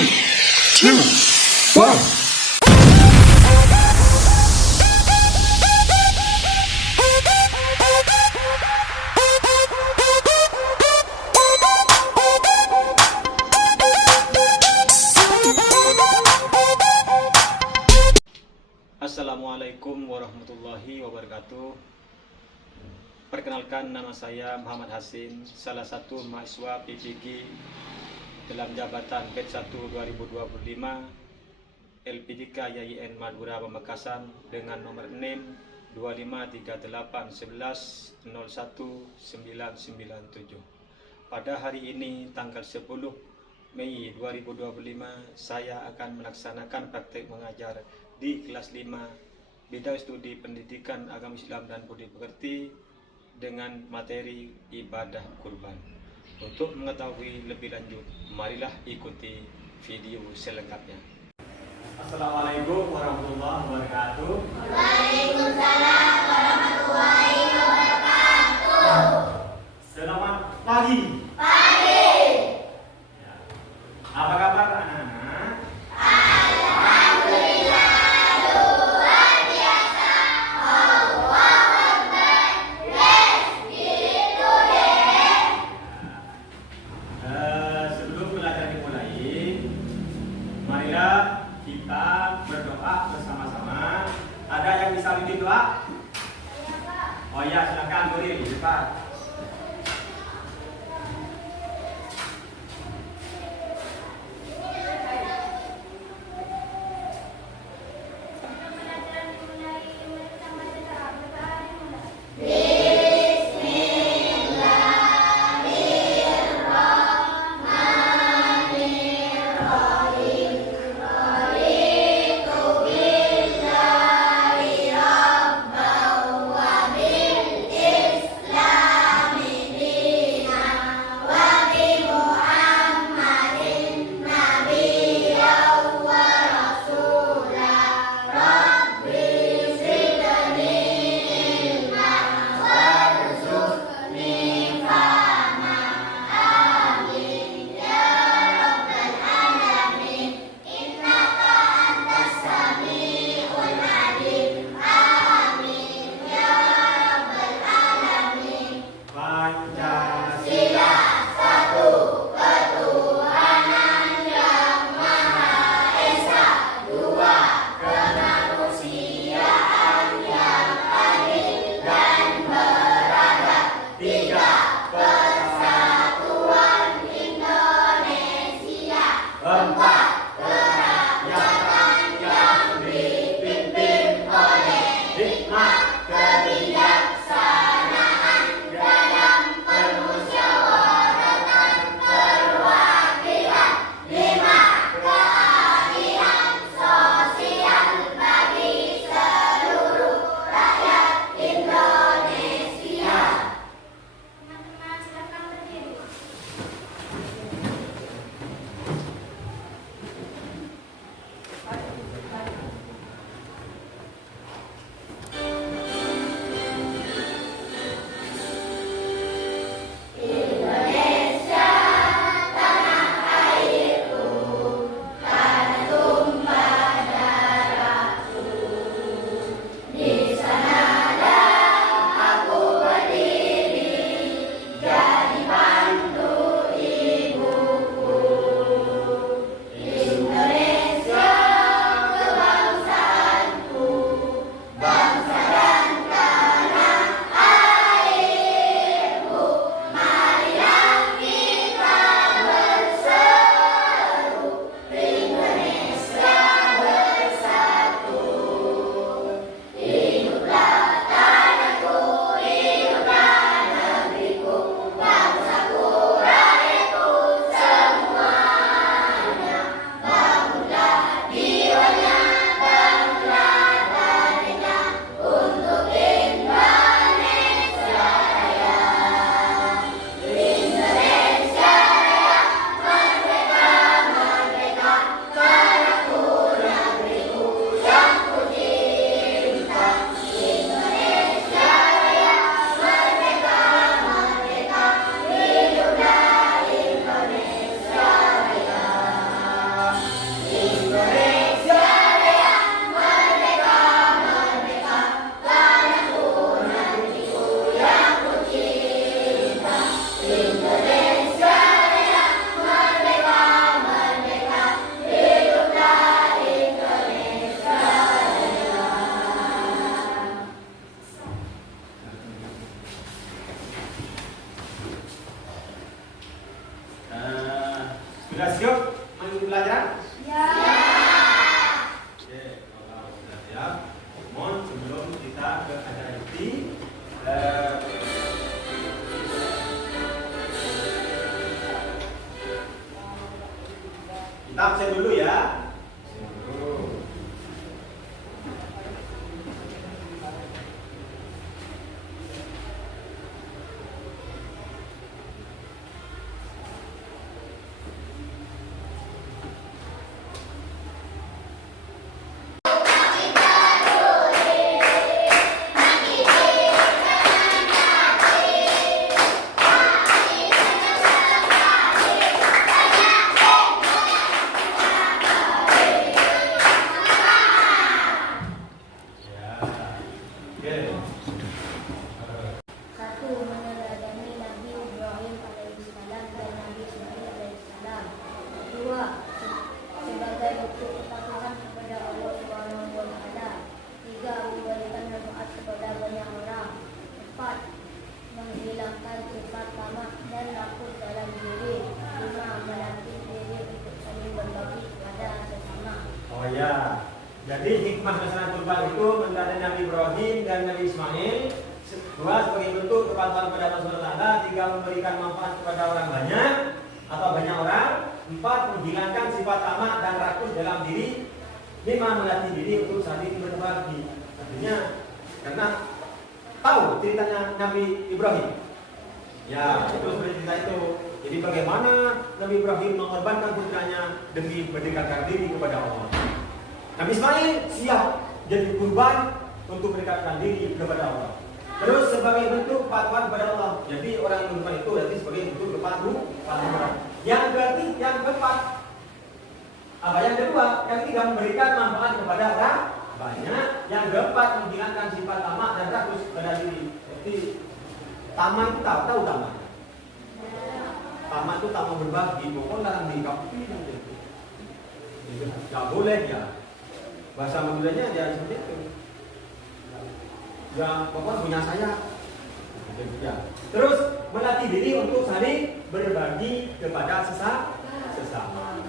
2, 1. Assalamualaikum warahmatullahi wabarakatuh. Perkenalkan, nama saya Muhammad Hasin, salah satu mahasiswa PPG dalam jabatan Batch 1 2025 LPDK YIN Madura Pamekasan dengan nomor NIM 2538110197. Pada hari ini tanggal 10 Mei 2025 saya akan melaksanakan praktek mengajar di kelas 5 bidang studi pendidikan agama Islam dan budi pekerti dengan materi ibadah kurban. Untuk mengetahui lebih lanjut, marilah ikuti video selengkapnya. Assalamualaikum warahmatullahi wabarakatuh. Waalaikumsalam warahmatullahi wabarakatuh. Selamat pagi. Pagi. Ya. Apa kabar anak-anak? Marilah kita berdoa bersama-sama. Ada yang bisa bimbing doa? Oh ya, silakan Nuril, cepat. mengikuti pelajaran? Ya. Oke, kalau sudah siap, mohon sebelum kita ke acara inti, kita absen dulu ya. Absen dulu. Ya. Oke. Satu, meneladani Nabi Ibrahim alaihissalam dan Nabi Ismail alaihissalam. Dua, sebagai bentuk ketakwaan kepada Allah Subhanahu wa Ta'ala. Tiga, memberikan manfaat kepada banyak orang. Empat, menghilangkan sifat tamak dan rakus dalam diri. Lima, melatih diri untuk saling berbagi kepada sesama. Oh ya. Jadi hikmah pelaksanaan kurban itu meneladani Nabi Ibrahim dan Nabi Ismail. Dua, sebagai bentuk kepatuhan kepada Allah SWT. Tiga, memberikan manfaat kepada orang banyak atau banyak orang. Empat, menghilangkan sifat tamak dan rakus dalam diri. Lima, melatih diri untuk saling berbagi. Artinya karena tahu ceritanya Nabi Ibrahim. Ya, itu seperti cerita itu. Jadi bagaimana Nabi Ibrahim mengorbankan putranya demi mendekatkan diri kepada Allah. Nabi Ismail siap jadi kurban untuk mendekatkan diri kepada Allah. Terus sebagai bentuk kepatuhan kepada Allah. Jadi orang yang kurban itu berarti sebagai bentuk kepatuhan. Yang keempat, apa yang kedua? Yang ketiga, memberikan manfaat kepada orang banyak. Yang keempat, menghilangkan sifat tamak dan rakus pada diri. Jadi tamak itu tahu tamak. Tamak itu tamak berbagi. Pokoknya larang dikapi. Tidak boleh ya. Bahasa Maduranya ya seperti itu. Ya, pokoknya punya saya. Ya. Terus melatih diri untuk saling berbagi kepada sesama.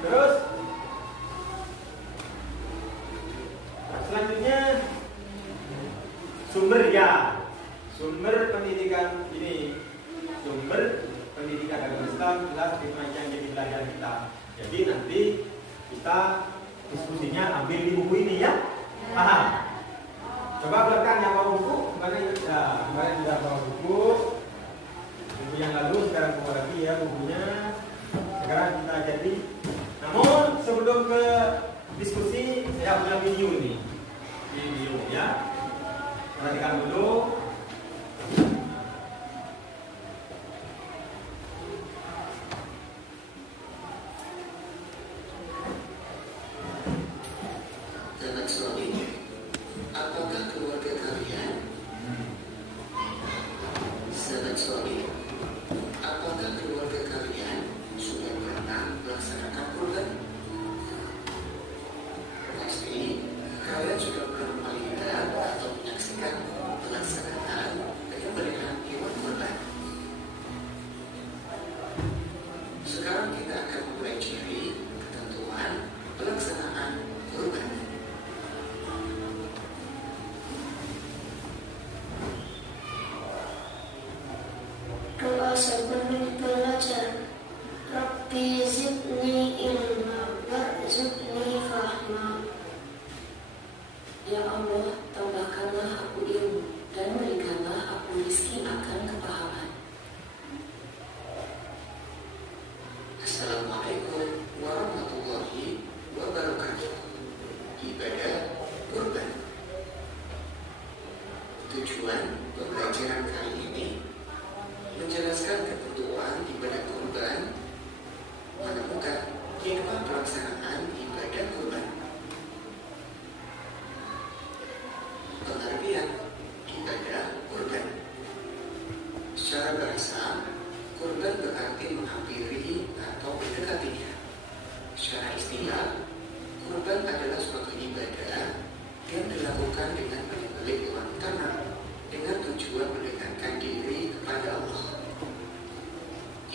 Terus selanjutnya sumber pendidikan ini, sumber pendidikan agama Islam jelas yang jadi pelajaran kita. Jadi nanti kita diskusinya ambil di buku ini ya. Paham? Coba keluarkan yang bawa buku, kemarin sudah bawa buku yang lalu, sekarang bawa lagi ya bukunya. Sekarang kita jadi. Namun sebelum ke diskusi, saya punya video ini, ya. Perhatikan dulu. Kalian sudah pernah melihat atau menyaksikan pelaksanaan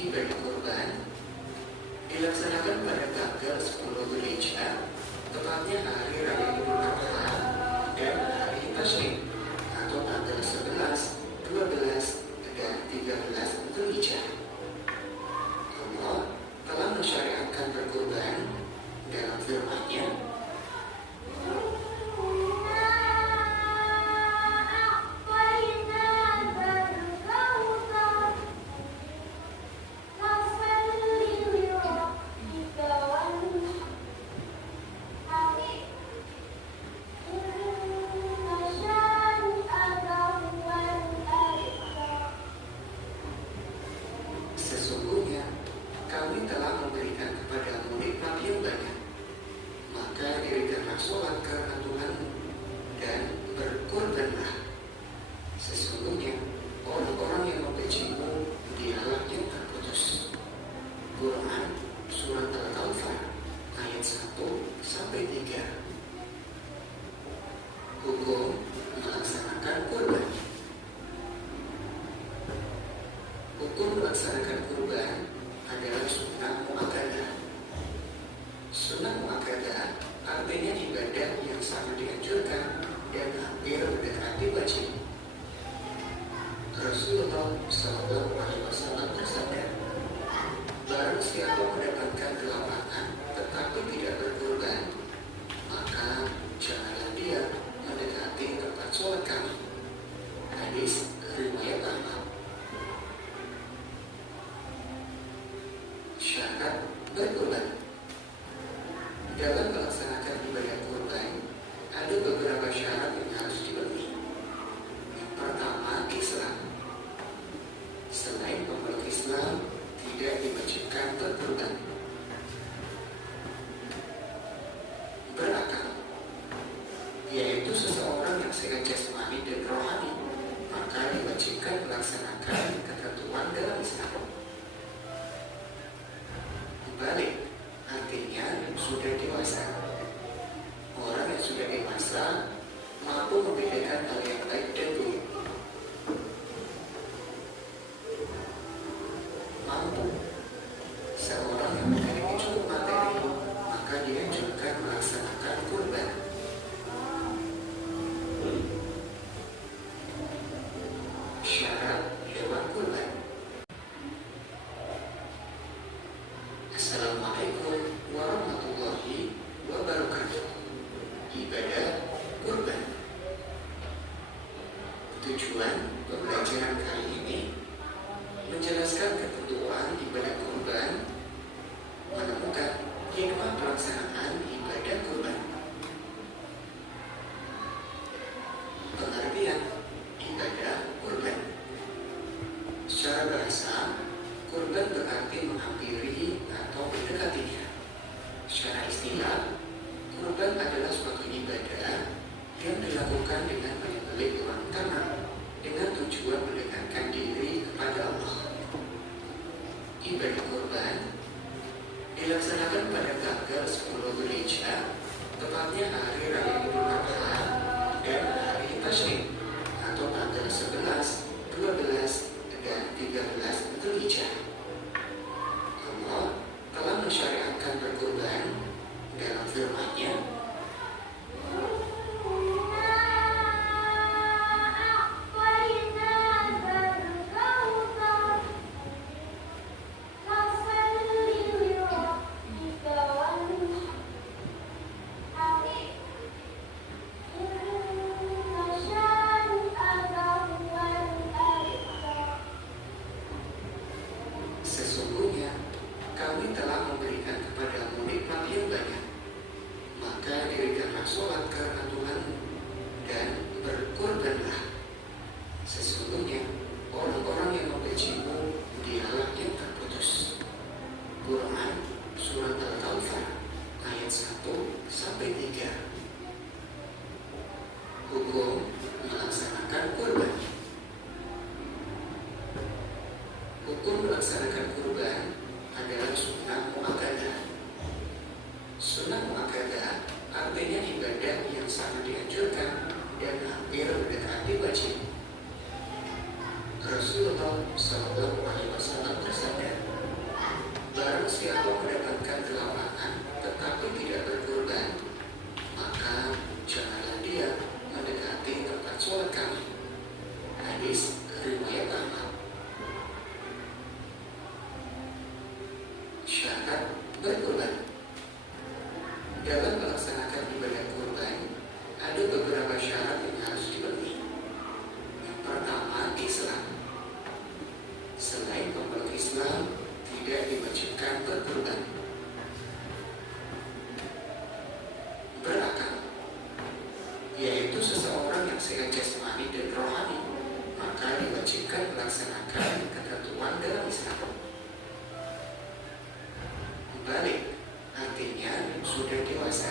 Ibadah kurban dilaksanakan pada tanggal 10 Dzulhijjah, tepatnya hari Raya Idul Adha dan hari Tasyrik, atau tanggal 11, 12, dan 13 Dzulhijjah. Allah telah mensyariatkan berkurban dalam firman-Nya, sesungguhnya kami telah memberikan kepadamu nikmat yang banyak, maka dirikanlah sholat karena Tuhanmu dan berkorbanlah. Sesungguhnya orang-orang yang membencimu dialah yang terputus. Quran Surat Al-Kawthar ayat 1-3. Hukum melaksanakan kurban. Hukum melaksanakan kurban adalah sunnah muakkadah. Sunnah muakkadah artinya ibadah yang sangat dianjurkan dan hampir mendekati wajib. Rasulullah SAW bersabda, barang siapa mendapatkan kelapangan tetapi tidak berkurban, maka janganlah dia mendekati tempat sholat kami. Hadis riwayat Ahmad. Syarat berkurban. Dalam melaksanakan ibadah kurban, ada beberapa syarat yang harus dipenuhi. Yang pertama, Islam. Selain pemeluk Islam, tidak diwajibkan berkurban. Berakal, yaitu seseorang yang sehat jasmani dan rohani, maka diwajibkan melaksanakan ketentuan dalam Islam. Balik, artinya sudah dewasa. Orang yang sudah dewasa mampu membedakan hal yang baik dan buruk. Mampu. Seorang yang memiliki cukup materi, maka dianjurkan melaksanakan kurban. Syarat hewan kurban. Assalamualaikum warahmatullahi wabarakatuh. Ibadah kurban. Tujuan pembelajaran kali ini menjelaskan ketentuan ibadah kurban, menemukan hikmah pelaksanaan ibadah kurban. Pengertian ibadah kurban. Secara bahasa, kurban berarti menghampiri atau mendekatinya. Secara istilah, kurban adalah suatu ibadah yang dilakukan dengan menyembelih hewan ternak dengan tujuan mendekatkan diri kepada Allah. Ibadah kurban dilaksanakan pada tanggal 10 Dzulhijjah, tepatnya hari Raya Idul Adha dan hari Tasyrik, atau tanggal 11, 12, dan 13 Dzulhijjah. Allah telah mensyariatkan berkurban dalam firman-Nya, sesungguhnya kami telah memberikan kepadamu nikmat yang banyak, maka dirikanlah sholat karena Tuhanmu dan berkorbanlah. Sesungguhnya orang-orang yang membencimu dialah yang terputus. Quran Surat Al-Kawthar ayat 1-3. Hukum melaksanakan kurban. Hukum melaksanakan kurban adalah sunnah muakkadah. Sunnah muakkadah artinya ibadah yang sangat dianjurkan dan hampir mendekati wajib. Rasulullah SAW bersabda, siapa mendapatkan kelapangan tetapi tidak berkorban, maka janganlah dia mendekati tempat sholat kami. Hadis riwayat Ahmad. Syarat berkorban. Dalam melaksanakan ibadah kurban, ada beberapa syarat yang harus dipenuhi. Yang pertama, Islam. Selain pemeluk Islam, tidak diwajibkan berkurban. Berakal, yaitu seseorang yang sehat jasmani dan rohani, maka diwajibkan melaksanakan ketentuan dalam Islam. Balik, artinya sudah dewasa.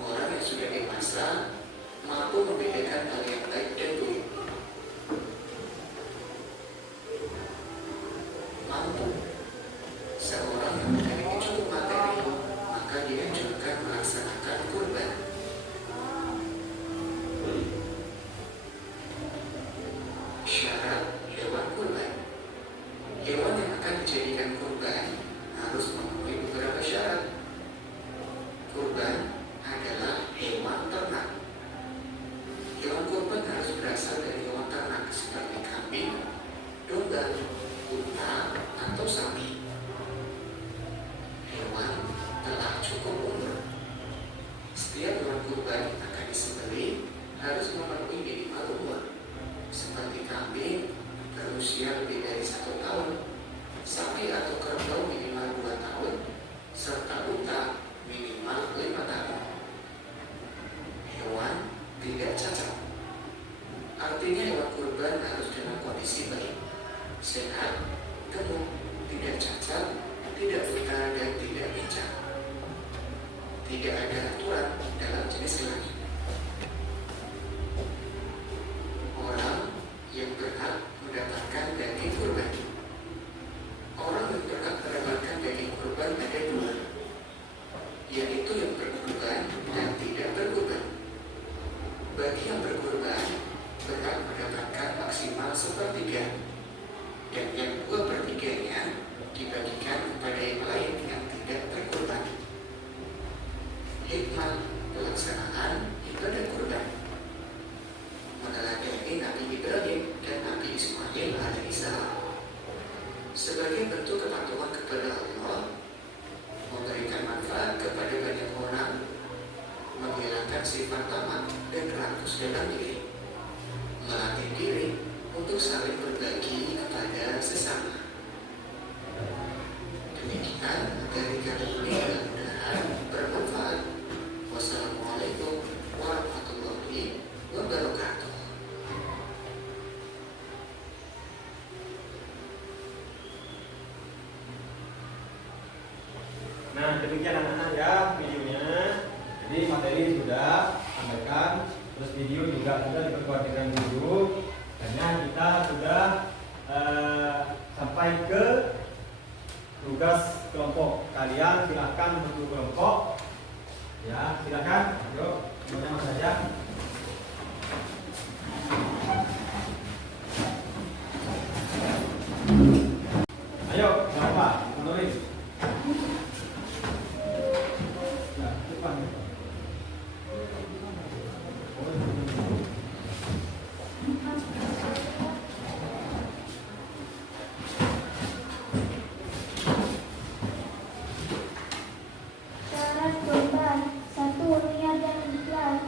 Orang yang sudah dewasa mampu membedakan hal yang baik dan buruk. Mampu. Seorang yang memiliki cukup materi, maka dianjurkan melaksanakan kurban. Syarat hewan kurban. Hewan yang akan dijadikan kurban harus memenuhi beberapa syarat. Kurban adalah hewan ternak. Hewan kurban harus berasal dari hewan ternak seperti kambing, domba, unta, atau sapi. Hewan telah cukup umur. Setiap hewan kurban yang akan disembelih harus memenuhi minimal umur, seperti kambing berusia lebih dari 1 tahun, sapi atau kerbau minimal 2 tahun, serta unta minimal 5 tahun. Hewan tidak cacat. Artinya hewan kurban harus dalam kondisi baik, sehat, gemuk, tidak cacat, tidak buta, dan tidak pincang. Tidak ada aturan dalam jenis hewan. Orang yang berhak mendapatkan daging kurban. Orang yang berhak mendapatkan daging kurban ada 2, yaitu yang berkurban dan tidak berkurban. Bagi yang berkurban berhak mendapatkan maksimal 1/3, dan yang 2/3-nya dibagikan kepada yang lain yang tidak berkurban. Hikmah pelaksanaan ibadah kurban meneladani Nabi Ibrahim dan Nabi Ismail alaihissalam sebagai bentuk kepatuhan kepada Allah, memberikan manfaat kepada banyak orang, menghilangkan sifat tamak dan rakus dalam diri, melatih diri untuk saling berbagi kepada sesama. Demikian materi kali ini, mudah-mudahan bermanfaat. Wassalamualaikum warahmatullahi wabarakatuh. Nah, demikian anak-anak ya videonya. Jadi materi sudah sampaikan, terus video juga sudah diperkuat dengan video. Karena kita sudah sampai ke tugas kelompok. Kalian silahkan bentuk kelompok. Ya, silakan. Yuk, semuanya saja. Ayo, siapa? Menulis. Ya, depan. Syarat kurban. 1. Niat dan ikhlas.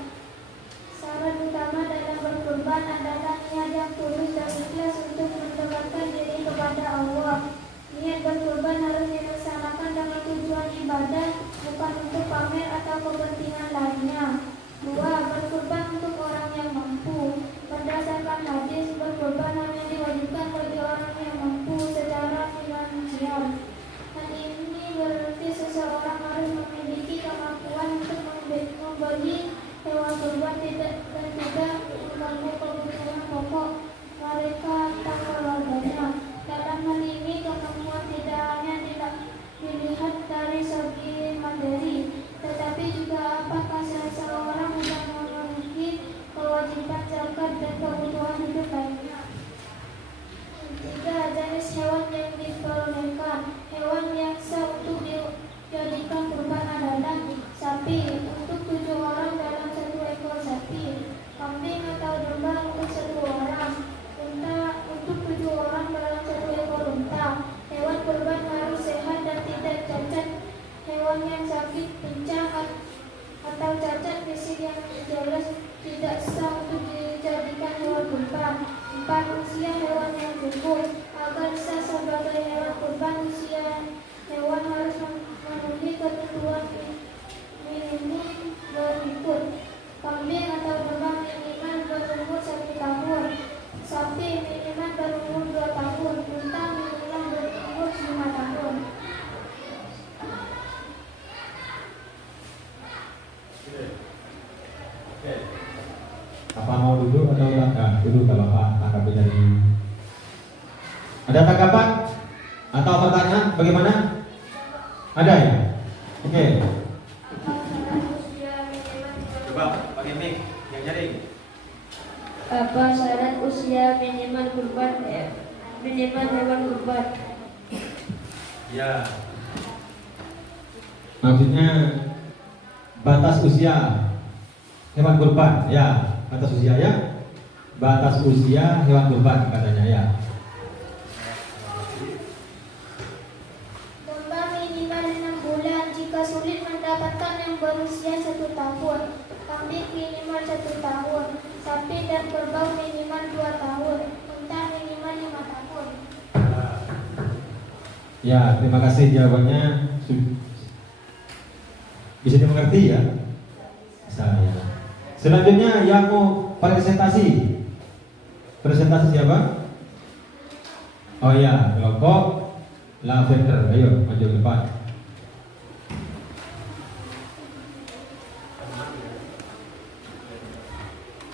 jelas tidak sah untuk dijadikan hewan kurban. 4. Usia hewan yang cukup. Agar sah sebagai hewan kurban, usia hewan harus memenuhi ketentuan minimum berikut. Kambing atau domba minimal berumur 1 tahun. Sapi minimal berumur 2 tahun. Unta minimal berumur 5 tahun. Apa mau duduk atau tangkap? Duduk kalau Pak tangkap dari. Ada tanggapan atau pertanyaan? Bagaimana? Ada ya? Oke. Coba pakai mic yang jaring. Apa syarat usia minimal kurban minimal hewan kurban? Ya. Maksudnya batas usia hewan kurban, ya, batas usia ya. Batas usia hewan kurban katanya ya. Domba minimal 6 bulan. Jika sulit mendapatkan yang berusia 1 tahun. Kambing minimal 1 tahun. Sapi dan kerbau minimal 2 tahun. Unta minimal 5 tahun. Ya, terima kasih jawabannya. Bisa dimengerti ya? Saya. Selanjutnya yang mau presentasi. Presentasi siapa? Oh ya, kelompok lavender. Ayo maju ke depan.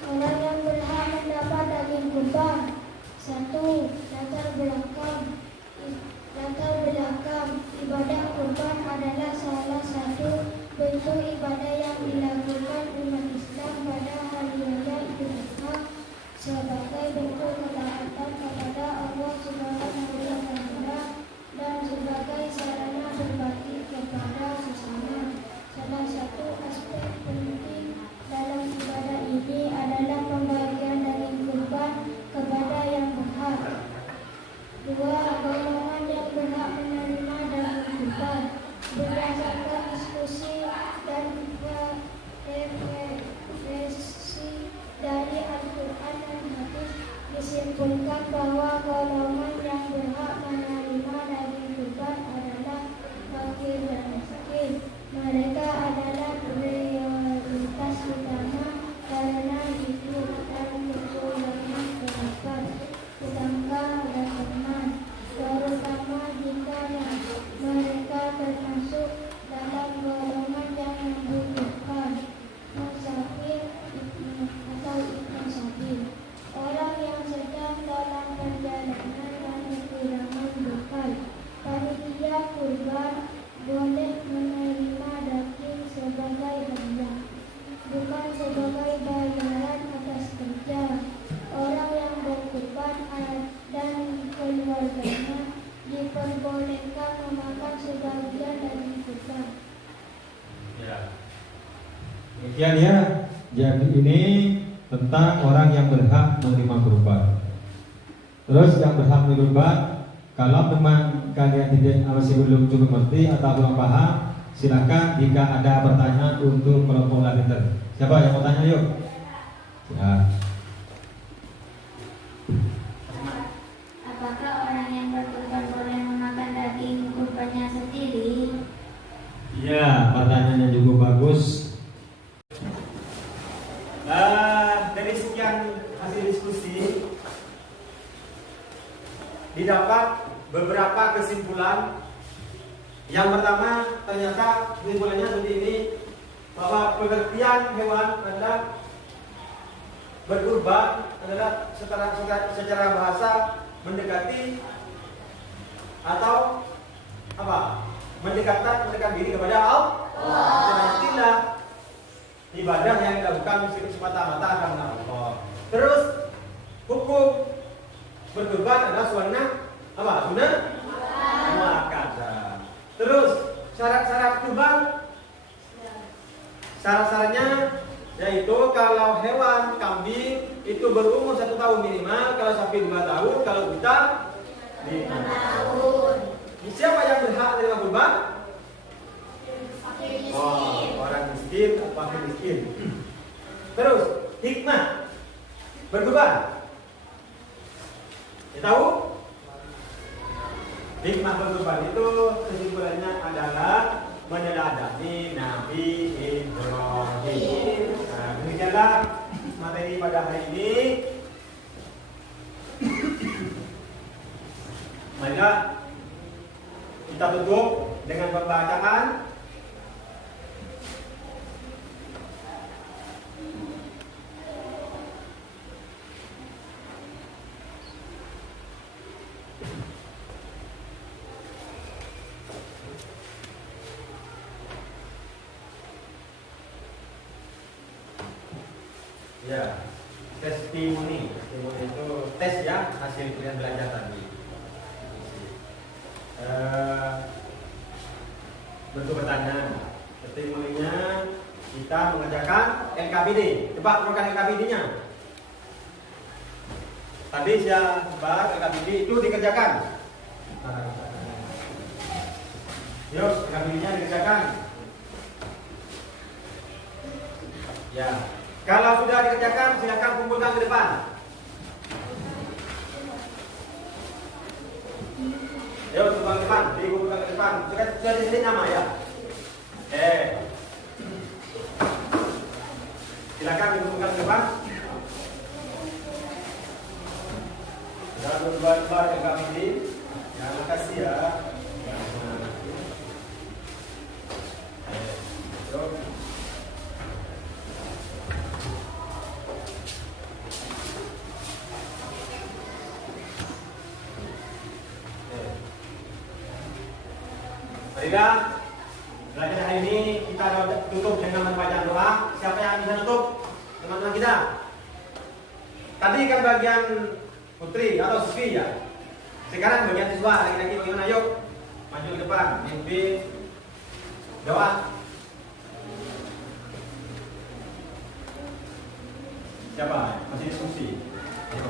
Orang yang berhak mendapat daging kurban. 1. Latar belakang ibadah kurban adalah salah satu bentuk ibadah yang dilakukan umat Islam pada hari raya Idul Adha sebagai bentuk ketaatan kepada Allah Subhanahu wa Ta'ala dan sebagai sarana berbakti kepada sesama. Salah satu aspek penting dalam ibadah ini adalah pembagian daging kurban kepada yang berhak. 2. Golongan yang berhak menerima daging kurban. Berdasarkan diskusi dan referensi dari Al-Quran dan Hadis, disimpulkan bahwa golongan yang berhak menerima daging kurban adalah fakir dan miskin. Mereka adalah prioritas utama karena hidup dan kekurangan kehidupan, tetangga dan teman, terutama jika mereka termasuk dalam golongan yang membutuhkan, musafir atau ibnu sabil, orang yang sedang dalam perjalanan dan kekurangan bekal. Panitia kurban boleh menerima daging sebagai hadiah, bukan sebagai bayaran atas kerja. Orang yang berkurban dan keluarganya diperbolehkan memakan sebagian daging kurban. Ya. Demikian ya. Jadi ini tentang orang yang berhak menerima kurban. Terus yang berhak menerima kurban, kalau memang kalian tidak masih belum cukup mengerti atau belum paham, silakan jika ada pertanyaan untuk kelompok lavender. Siapa yang mau tanya yuk? Ya. Apakah orang yang berkurban boleh memakan daging kurbannya sendiri? Ya, pertanyaannya juga bagus. Dari sekian hasil diskusi didapat beberapa kesimpulan. Yang pertama, ternyata kesimpulannya seperti ini, bahwa pengertian hewan adalah berkurban adalah secara bahasa mendekati atau apa? Mendekatkan diri kepada Allah. Secara istilah ibadah yang dilakukan semata-mata karena Allah. Terus hukum berkurban adalah sunnah apa? Sunnah muakkada. Terus syarat-syarat kurban, syarat-syaratnya yaitu kalau hewan kambing itu berumur 1 tahun minimal, kalau sapi 2 tahun, kalau unta 5 tahun. Siapa yang berhak menerima kurban? Orang miskin atau fakir miskin. Terus hikmah berkorban. Ya, tahu? Hikmah berkorban itu kesimpulannya adalah meneladani Nabi Ibrahim. Nah, demikianlah materi pada hari ini. Maka kita tutup dengan pembacaan ya, testimoni. Testimoni itu tes ya, hasil kalian belajar tadi. Bentuk pertanyaan. Testimoninya kita mengerjakan LKPD. Coba keluarkan LKPD-nya. Tadi saya bahas LKPD itu dikerjakan. Yuk, LKPD-nya dikerjakan. Ya. Kalau sudah dikerjakan, silakan kumpulkan ke depan. Ayo, kumpulkan ke depan. Dikumpulkan ke depan. Sudah disini nama ya. Silakan dikumpulkan ke depan. Jangan berubah-ubah yang kami ini. Ya, makasih ya. Baiklah, belajar hari ini kita tutup dengan membaca doa. Siapa yang bisa tutup? Teman-teman kita. Tadi kan bagian putri atau siswi ya. Sekarang bagian siswa, lagi-lagi bagaimana? Yuk, maju ke depan, mimpi doa. Siapa? Masih diskusi. Ayo.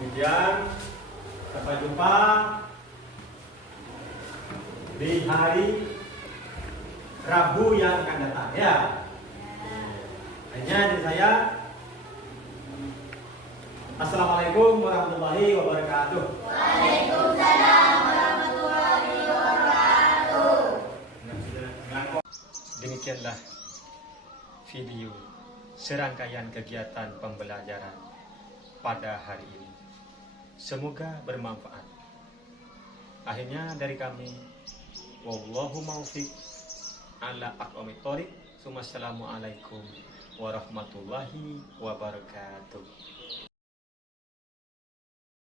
Kemudian sampai jumpa di hari Rabu yang akan datang ya. Hanya dari saya. Assalamualaikum warahmatullahi wabarakatuh. Waalaikumsalam warahmatullahi wabarakatuh. Demikianlah video serangkaian kegiatan pembelajaran pada hari ini. Semoga bermanfaat. Akhirnya dari kami, wallahu muwaffiq ala aqwamit thoriq. Wassalamualaikum warahmatullahi wabarakatuh.